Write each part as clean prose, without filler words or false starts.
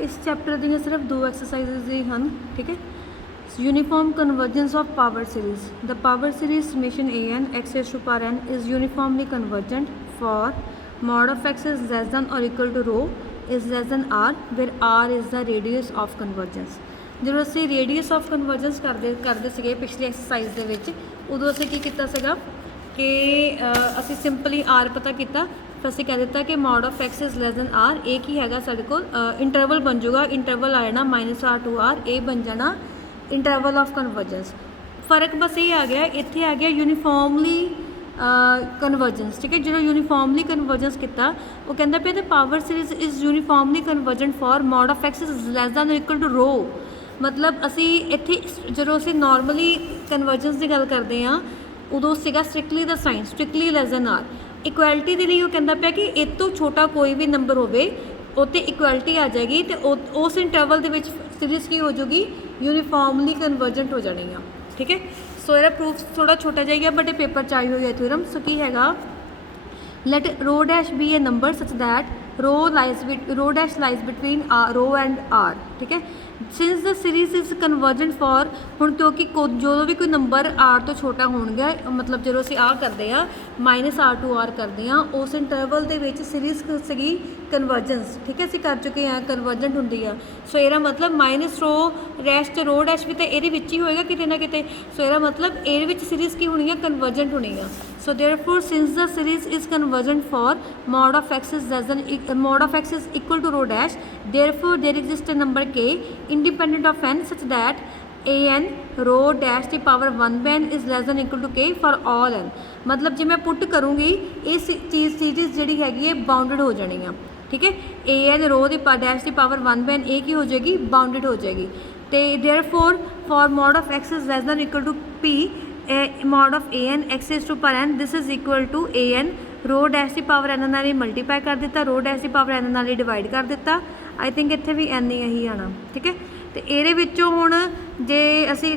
इस चैप्टर ਦੀਆਂ सिर्फ 2 एक्सरसाइजेज ही हैं, ठीक है। Uniform convergence of power series. The power series summation A N X raise to power N is uniformly convergent for mod of x is less than or equal to rho is less than R where R is the radius of convergence. ਜਦੋਂ ਅਸੀਂ radius of convergence ਕਰਦੇ ਸੀਗੇ ਪਿਛਲੀ exercise ਦੇ ਵਿੱਚ, ਉਦੋਂ ਅਸੀਂ ਕੀ ਕੀਤਾ ਸੀਗਾ ਕਿ ਅਸੀਂ ਸਿੰਪਲੀ ਆਰ ਪਤਾ ਕੀਤਾ, ਫਿਰ ਅਸੀਂ ਕਹਿ ਦਿੱਤਾ ਕਿ mod of X is less than r. ਇਹ ਕੀ ਹੈਗਾ ਸਾਡੇ ਕੋਲ ਇੰਟਰਵਲ ਬਣ ਜਾਊਗਾ, ਇੰਟਰਵਲ ਆ ਜਾਣਾ -r to r, ਇਹ ਬਣ ਜਾਣਾ ਇੰਟਰਵਲ ਆਫ ਕਨਵਰਜੈਂਸ। ਫਰਕ ਬਸ ਇਹ ਆ ਗਿਆ, ਇੱਥੇ ਆ ਗਿਆ ਯੂਨੀਫਾਰਮਲੀ ਕਨਵਰਜੈਂਸ, ਠੀਕ ਹੈ। ਜਦੋਂ ਯੂਨੀਫਾਰਮਲੀ ਕਨਵਰਜੈਂਸ ਕੀਤਾ, ਉਹ ਕਹਿੰਦਾ ਪਿਆ ਤੇ power series is uniformly convergent for mod of X is less than or equal to rho. मतलब असी इत्थे जो असी नॉर्मली कन्वर्जेंस की गल करते हैं उदों सीगा strictly the sign strictly less than r. Equality के लिए वो कहता पाया कि इस तो छोटा कोई भी नंबर होवे उत्ते इक्वैलिटी आ जाएगी, तो उस इंटरवल के सीरीज़ की हो जाएगी यूनीफॉर्मली कन्वर्जेंट हो जानी है, ठीक है। सो यह प्रूफ थोड़ा छोटा जाएगा बट पेपर च आई हुई है थ्योरम। सो की हैगा, let rho dash be a number such that rho dash lies between rho and r, ठीक है। Since the series is convergent for हुण, क्योंकि जो भी कोई नंबर आर तो छोटा होणगे, मतलब जो असीं आ करते हैं -r to r करते हैं, उस इंटरवल के सीरीज़ सीगी कन्वर्जेंस, ठीक है। असीं कर चुके हैं कन्वर्जेंट हुंदी है। सो ਇਹਦਾ मतलब माइनस रो डैश ਤੇ रो डैश भी तो ये ही होएगा किते ना किते। सो ਇਹਦਾ मतलब ये सीरीज़ की होनी है कन्वर्जेंट होनी है। So therefore since the series is convergent for mod of X is less than mod of X is equal to rho dash, therefore there exist a number K independent of n such that a n rho dash की power 1 by n is less than equal to k for all n। मतलब जो मैं put करूँगी इस चीज़ series जी हैगी है bounded हो जानी है, ठीक है। ए एन रो की डैश की पावर 1 by n ए की हो जाएगी बाउंडेड हो जाएगी। तो therefore for mod of x is less than equal to p mod of a N x is to power n this is equal to a n rho dash की power n नाल multiply कर दिता, rho dash की power n नाल divide कर दिता। I think इत्थे भी एन ही आना, ठीक है। तो ये विचों हुण जे असी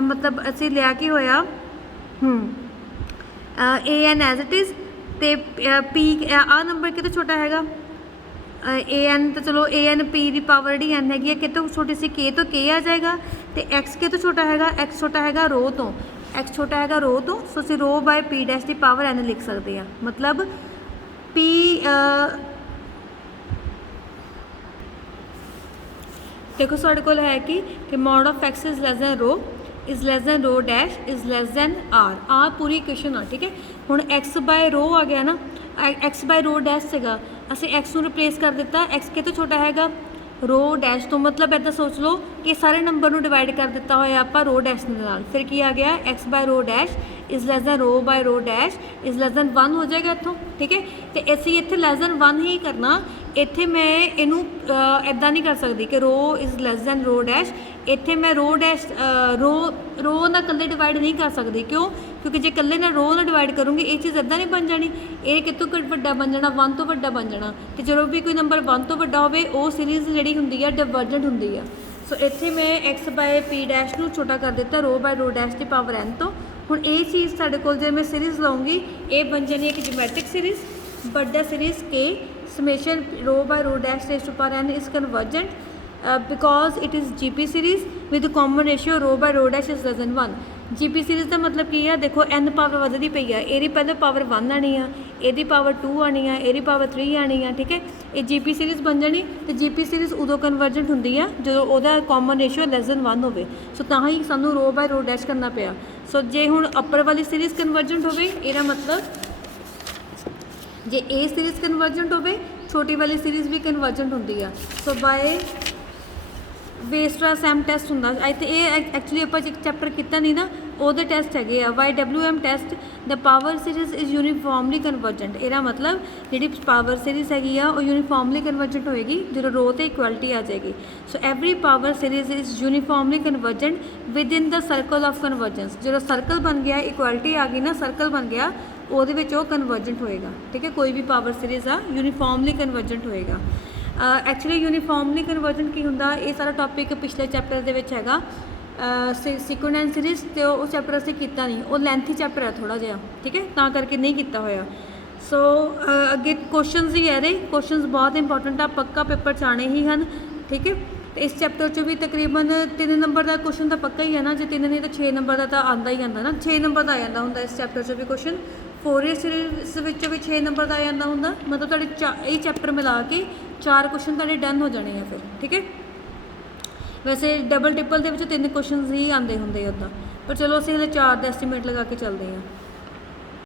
मतलब असी लिया की होया A N as it is, तो पी आ नंबर कितों छोटा हैगा ए एन, तो चलो ए एन पी की पावर जी एन हैगी कितों छोटी सी के तो के आ जाएगा, तो एक्स कितों छोटा हैगा एक्स छोटा हैगा रो तो, एक्स छोटा हैगा रो तो। सो असी रो बाय पी डैश की पावर एन लिख सकते हैं। मतलब पी देखो साढ़े कोल है कि mod of x is less than rho is less than rho dash is less than R. आ पूरी इक्वेशन आ, ठीक है। हुण एक्स बाय रो आ गया ना, एक्स बाय रो डैश सेगा, असी एक्स नूं रिप्लेस कर दिता, एक्स कितों छोटा हैगा रो डैश तो। मतलब इदा सोच लो कि सारे नंबर नूं डिवाइड कर दिता होया आपां रो डैश दे नाल, फिर की आ गया x by rho dash is less than rho by rho dash is less than 1 हो जाएगा इत्थों, ठीक है। तो असीं इत्थे लेस दैन 1 ही करना, इत्थे मैं इनू इदा नहीं कर सकती कि rho is less than rho dash, इत्थे मैं रो डैश रो ना कल्ले डिवाइड नहीं कर सकती। क्यों? क्योंकि जे कल्ले ना रो ना डिवाइड करूँगी ये चीज़ इदा नहीं बन जानी, ये कितों वड्डा बन जाना 1 तो वड्डा बन जाना। तो जो भी कोई नंबर 1 तो वड्डा होवे वो सीरीज़ जिहड़ी हुंदी है डिवर्जेंट हुंदी है। सो इत्थे मैं एक्स बाय पी डैश नूं छोटा कर दिता रो बाय रो डैश की पावर एन तो। हुण ये चीज़ साडे कोल जे मैं सीरीज़ लाऊंगी ये बन जानी है कि ज्योमैट्रिक सीरीज़ बड्डा सीरीज़ के summation rho by rho dash raise to power N is convergent because it is GP series with common ratio rho by rho dash is less than 1। GP series का मतलब की है, देखो n power वधदी पई है, ये पहले पावर 1 आनी है, ये पावर 2 आनी है, ये पावर 3 आनी है, ठीक है। ये GP सीरीज़ बन जानी। तो GP सीरीज़ उदों कन्वर्जेंट होंदी है जो उहदा कॉमन रेशियो लेस दैन 1 होवे। सो तां ही सानू रो बाय रो डैश करना पिया। सो जे हुण अपर वाली सीरीज़ कन्वर्जेंट होवे इहदा मतलब जे ए सीरीज़ कन्वर्जेंट होवे छोटी वाली सीरीज़ भी कन्वर्जेंट होंदी है। सो बाय वेस्टरा-सैम टैसट होंदा आई तो ये एक्चुअली आप एक चैप्टर किया नहीं ना वो टैसट है YWM test the power series is uniformly convergent. यदा मतलब जी पावर सीरीज़ हैगी वो यूनीफॉर्मली कन्वर्जेंट होएगी जो रो तो इक्वलिटी आ जाएगी। So every power series is uniformly convergent within the circle of convergence. जो सर्कल बन गया इक्वलिटी आ गई ना सर्कल बन गया वो कन्वर्जेंट होएगा, ठीक है। कोई भी पावर सीरीज़ आ यूनीफॉर्मली कन्वर्जेंट होएगा। एक्चुअली यूनीफॉर्मली कन्वर्जेंट की हुंदा ये सारा टॉपिक पिछले चैप्टर दे विच हैगा सीक्वेंट एंड सीरीज़, तो वो चैप्टर असीं कीता नहीं, वो लेंथी चैप्टर है थोड़ा जिहा, ठीक है, तां करके नहीं कीता होया। सो अगे क्वेश्चनस ही है, क्वेश्चनस बहुत इंपॉर्टेंट आ, पक्का पेपर च आने ही हैं। ठीक है। तो इस चैप्टर च भी तकरीबन 3 नंबर का क्वेश्चन तो पक्का ही है ना, जो 3 नहीं तो 6 नंबर का तो आता ही आता ना, 6 नंबर का आ जाता होंगे इस चैप्टर च भी क्वेश्चन। फोरियर सीरीज भी 6 नंबर का आ जाता होंगे, मतलब यही चैप्टर मिला के 4 क्वेश्चन तुहाडे डन हो जाने हैं फिर, ठीक है। वैसे डबल ट्रिपल के 3 क्वेश्चन ही आते होंगे उदा, पर चलो असं हले 4 का एस्टीमेट लगा के चलते हैं।